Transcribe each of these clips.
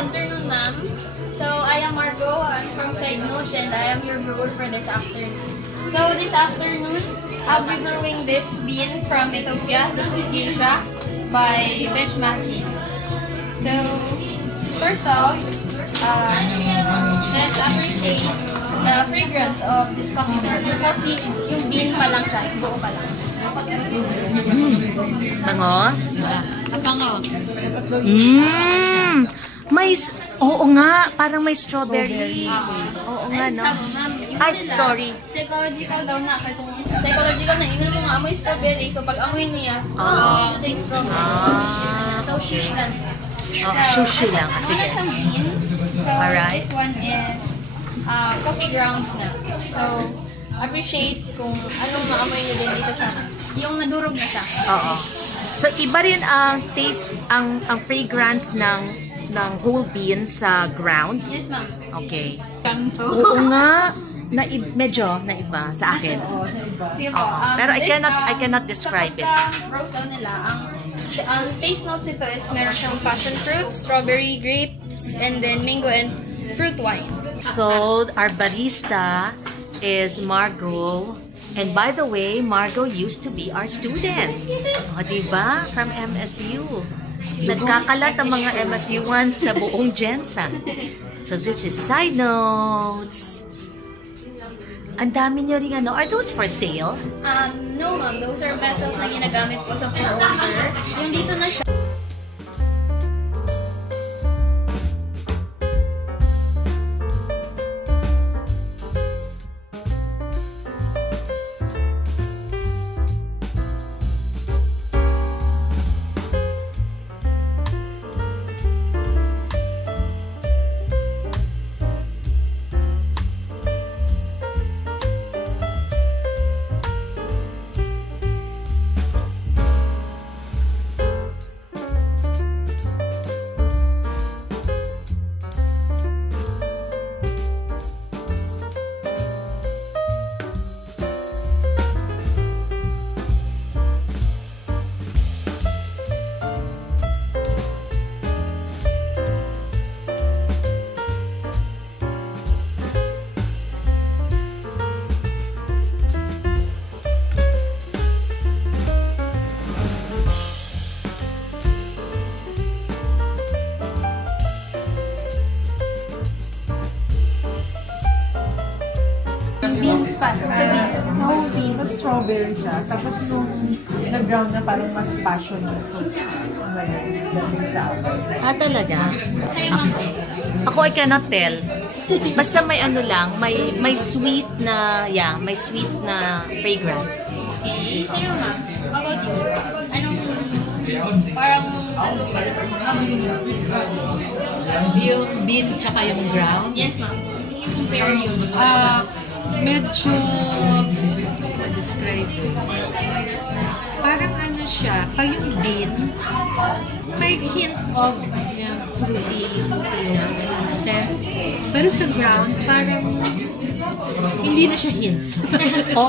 afternoon, ma'am. So, I am Margo. I'm from Side Notes and I am your brewer for this afternoon. So, this afternoon, I'll be brewing this bean from Ethiopia. This is Geisha by Benchmaki. So, first off, let's appreciate the fragrance of this coffee bean. Yung coffee, yung bean pa lang siya, yung buo pa lang. Bango? Bango. Oo nga, parang may strawberry. Oo nga, no? Ay, sorry. Psychological daw na. Psychological na, inuwi nga amoy strawberry. So, pag amoy niya, ito yung strawberry. So, shush lang. Sushi lang. Sige. So, alright. This one is coffee grounds na. So, appreciate kung anong maamoy niyo din dito sa yung nadurog na siya. Oo. So, iba rin ang taste, ang fragrance ng whole bean sa ground? Yes, ma'am. Okay. Oo nga. Medyo naiba sa akin. Sige po. Pero I cannot describe it. Sa roast down nila, ang taste notes ito is meron siyang passion fruit, strawberry, grapes, and then mango and fruit wine. So, our barista is Margo. And by the way, Margo used to be our student. O, diba? From MSU. Nagkakalat ang mga MSU1 sa buong Jensa. So, this is Side Notes. Ang dami nyo rin ano. Are those for sale? No, ma'am. Those are vessels na ginagamit ko sa pour-over. Yung dito na siya. Beans pa. Sa beans. Whole beans, so strawberry siya. Tapos nung nag-ground na parang mas passion na fruit. Dating sa akin. Talaga? Sa'yo, ma'am. Ako, I cannot tell. Basta may ano lang, may sweet na, may sweet na fragrance. Okay. Sa'yo, ma'am. How about you? Anong, parang, Yung bean tsaka yung ground. yes, ma'am. You compare yun. Medyo describe it. Parang ano siya, pag yung bean, may hint of fruity scent. Pero sa ground, parang hindi na siya hint. Oo.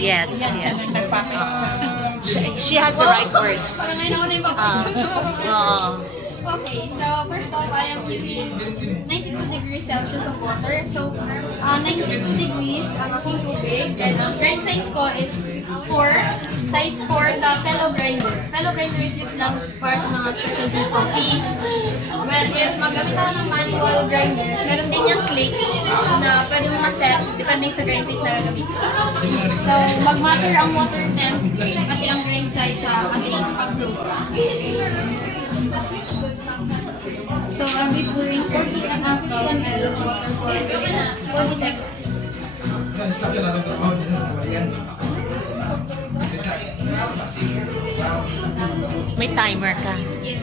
Yes. She has the right words. Parang ngayon ako na yung papasok. Oo. Okay, so first off, I am using 92 degrees Celsius of water. So, 92 degrees ang aking tubig. Then, ang grind size ko is 4. Size 4 sa fellow grinder. Fellow grinder is used lang para sa mga specialty coffee. Well, if magamit ako ng manual grinders, meron din yung clicks na pwede mo ma-set depending sa grind size na gagamitin. So, mag-matter ang water temp pati ang grind size sa kanilang pag-brew. So, I'll be pouring 40.5 gallons of water for 40 seconds. May timer ka. Yes.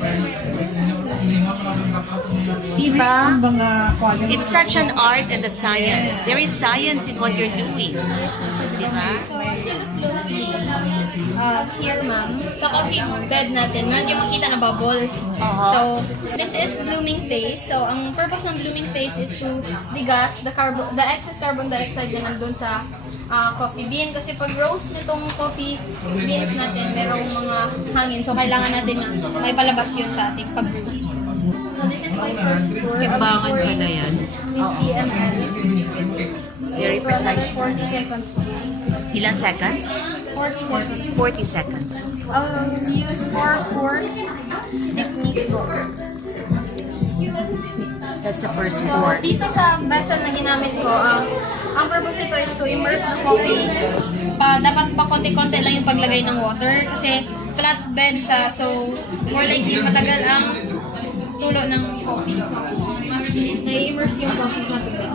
Diba? Mga quality. It's such an art and a science. There is science in what you're doing. Diba? So, as you look closely, here, ma'am, sa coffee bed natin, meron yung makita na bubbles. So, this is blooming phase. So, ang purpose ng blooming phase is to degas the excess carbon dioxide na nandun sa coffee bean. Kasi pag roast nitong coffee beans natin, merong mga hangin. So, kailangan natin na may palabas yun sa ating pag-brew. So, this is my first pour. Timbangan ko na yan. 50 ml. Very So, another precise. 40 seconds. Ilan seconds? 40 seconds. 40 seconds. I'll use 4 pours technique po. That's the first So, pour. dito sa vessel na ginamit ko, ang purpose nito is to immerse the coffee. Dapat pa konti-konti lang yung paglagay ng water kasi flatbed siya. So, more likely matagal ang tulo ng coffee. So, mas na-immerse yung coffee sa tubig.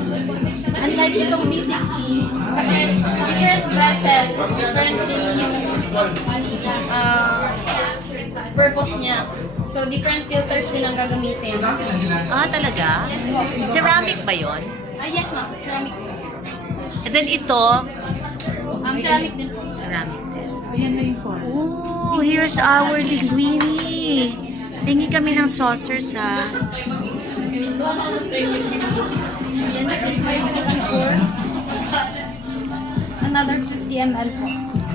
Unlike itong B60, kasi different vessel, different din yung purpose niya. So, different filters nilang gagamitin. Ah, talaga? Ceramic ba yon? Yes, ma'am. Ceramic. And then ito, Ceramic din po. ceramic din. Ayan na yung pour. Oh, here's our linguine. Tingi kami ng saucers, ha? Then this is my second pour. Another 50 ml po.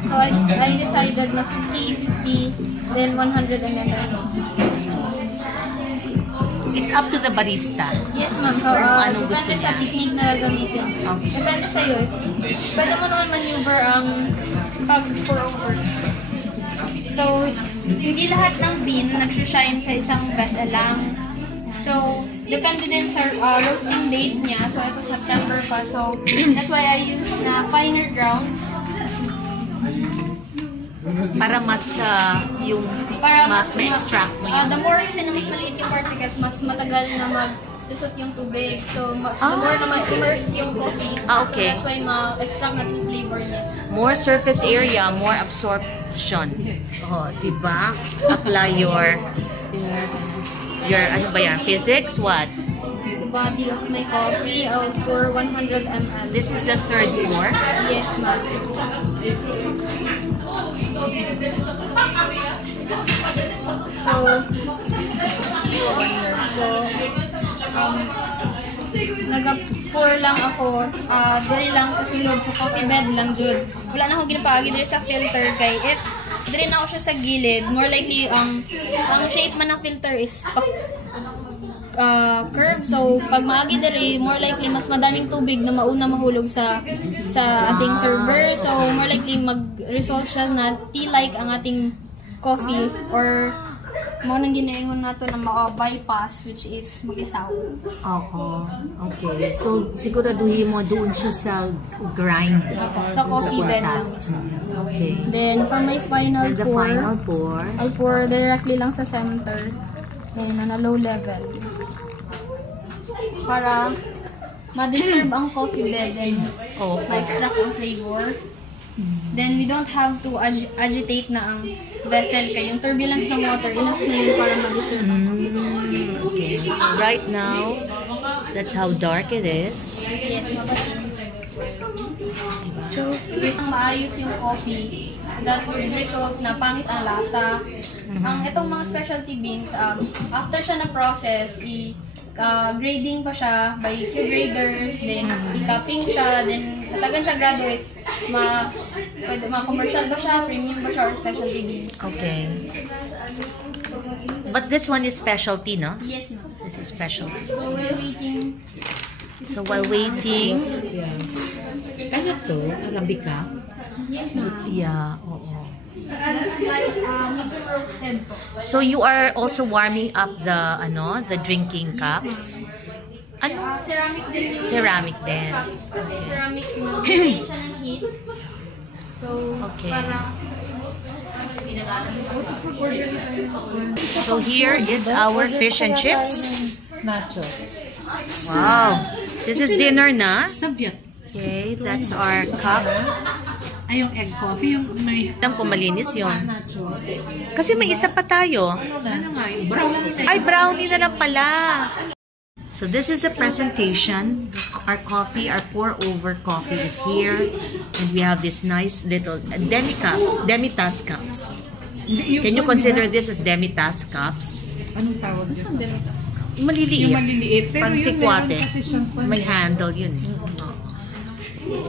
So I decided na 50, 50, then 100 ml. It's up to the barista. Yes, ma'am. Anong gusto depende sa niya? technique na gagamitin. Okay. Depende sa'yo. Pwede mo naman maneuver ang pag-pour over. So, hindi lahat ng bean nag-shine sa isang vessel lang. So, depende din sa roasting date niya. So, ito September pa. So, that's why I use na finer grounds. Para mas yung Para ma-extract mo yun. The more kasi na mas maliit yung particles, mas matagal na mag-lusot yung tubig. So, the more na mag-immerse yung coffee. Okay. So, that's why ma-extract natin yung flavor niya. More surface area, more absorption. Oh, diba? Apply your ano ba yan? Physics? What? The body of my coffee, I'll pour 100 ml. This is the third pour. Yes, ma'am. So, nag-pour lang ako, diri lang sa sulod, sa coffee bed lang jud. Wala na akong ginapagi diri sa filter kay if diri na ako siya sa gilid, more likely ang shape man ng filter is curve. So, pag maagi diri, more likely mas madaming tubig na mauna mahulog sa ating server. So, more likely mag-result siya na tea-like ang ating coffee or mo nang ginaingon nato na ma-bypass, which is mag-isaw. Oo. Okay. So, siguraduhin mo doon siya sa grind. Sa coffee bed portal. lang. Okay. Then, for my final And the pour, final pour. I'll pour directly lang sa center and on a low level. Para ma-disturb ang coffee bed and Okay. ma-extract ang flavor. Then, we don't have to agitate na ang vessel kaya yung turbulence ng water, enough na yun para ma-disturb ang coffee bed. Okay. So, right now, that's how dark it is. Yes, mabasin. So, ang maayos yung coffee, that would result na pangit ang lasa. Ang itong mga specialty beans, after siya na-process, grading pa siya by Q-graders, then i-cupping siya, then matagan siya graduate, ma-commercial ba siya, premium ba siya, or specialty beans. Okay. But this one is specialty, no? Yes, ma'am. This is specialty. So, while waiting, So, while waiting, Ano to? Arabica? yes, ma'am. yeah, oo. That's like medium roasted po. So, you are also warming up the drinking cups? Ano? Ceramic din yung Ceramic din. cups. Kasi ceramic mo, create siya ng heat. So, Okay. para So, here is our fish and chips. Nacho. Wow. This is dinner na. Sabyat. Okay, that's our cup. Ay, yung egg coffee, yung may... Alam ko malinis yun. Nacho. Kasi may isa pa tayo. Ano nga, yung brown. Ay, brownie na lang pala. So this is a presentation. Our coffee, our pour-over coffee is here. And we have this nice little demi-tasse cups. Can you consider this as demi-tasse cups? Anong tawag dyan? demitas. Maliliit. Yung maliliit. Pero Pang yun, sikwate. meron kasi siyang May handle yun eh.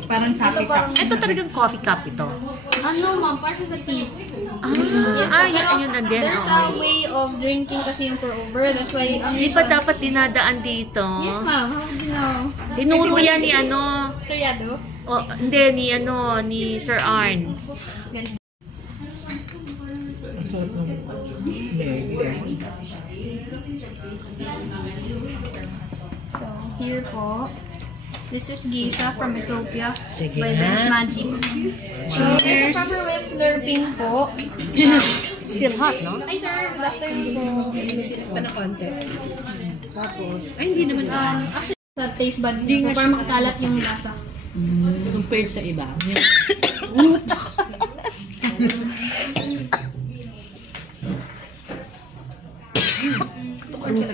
Parang sabi ka. Ito talagang coffee cup ito. Ano ma'am, para siya sa tea. Yun and then. There's a way of drinking kasi yung pour over. That's why Di pa dapat dinadaan dito. Yes ma'am, how would you know? Tinuro yan ni ano. Seryado? Hindi, ni Sir Arn. So, here po. This is Geisha from Ethiopia Sige by na. Bench Magic. So, there's a proper way of slurping po. It's still hot, no? Hi sir, good afternoon po. Tinit pa na konti. Tapos, ay hindi naman Actually, sa taste buds niyo, so para makakalat yung lasa. compared sa iba.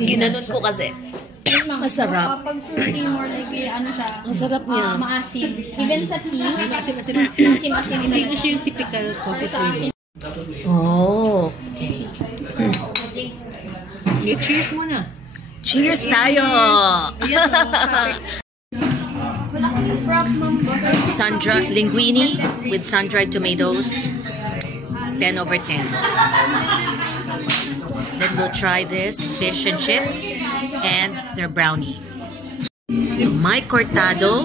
Ginanon ko kasi. Yes, ma'am. Masarap. So, kapag fruity, more likely, ano siya, Ang sarap niya. maasim. Even sa tea, Maasim-asim. maasim-asim Hindi talaga. ko siya yung typical coffee flavor. Oh, okay. Cheers muna. Cheers tayo! Ayan, perfect. Wala ko yung frap, ma'am. Linguine with sun-dried tomatoes. 10 over 10. Then we'll try this fish and chips and their brownie. Mike Cortado.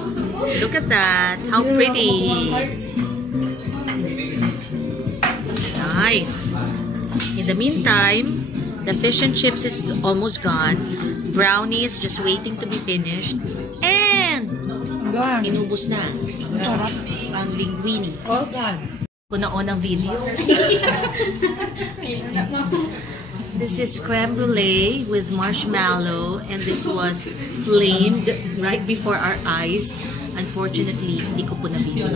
Look at that. How pretty. Nice. In the meantime, the fish and chips is almost gone. Brownie is just waiting to be finished. And inubos na ang linguine. All done. Kunaon ang video. This is creme brulee with marshmallow, and this was flamed right before our eyes. Unfortunately, hindi ko po na-video.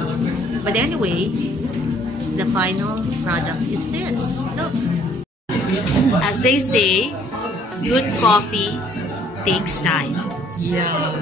But anyway, the final product is this. Look. As they say, good coffee takes time. Yeah.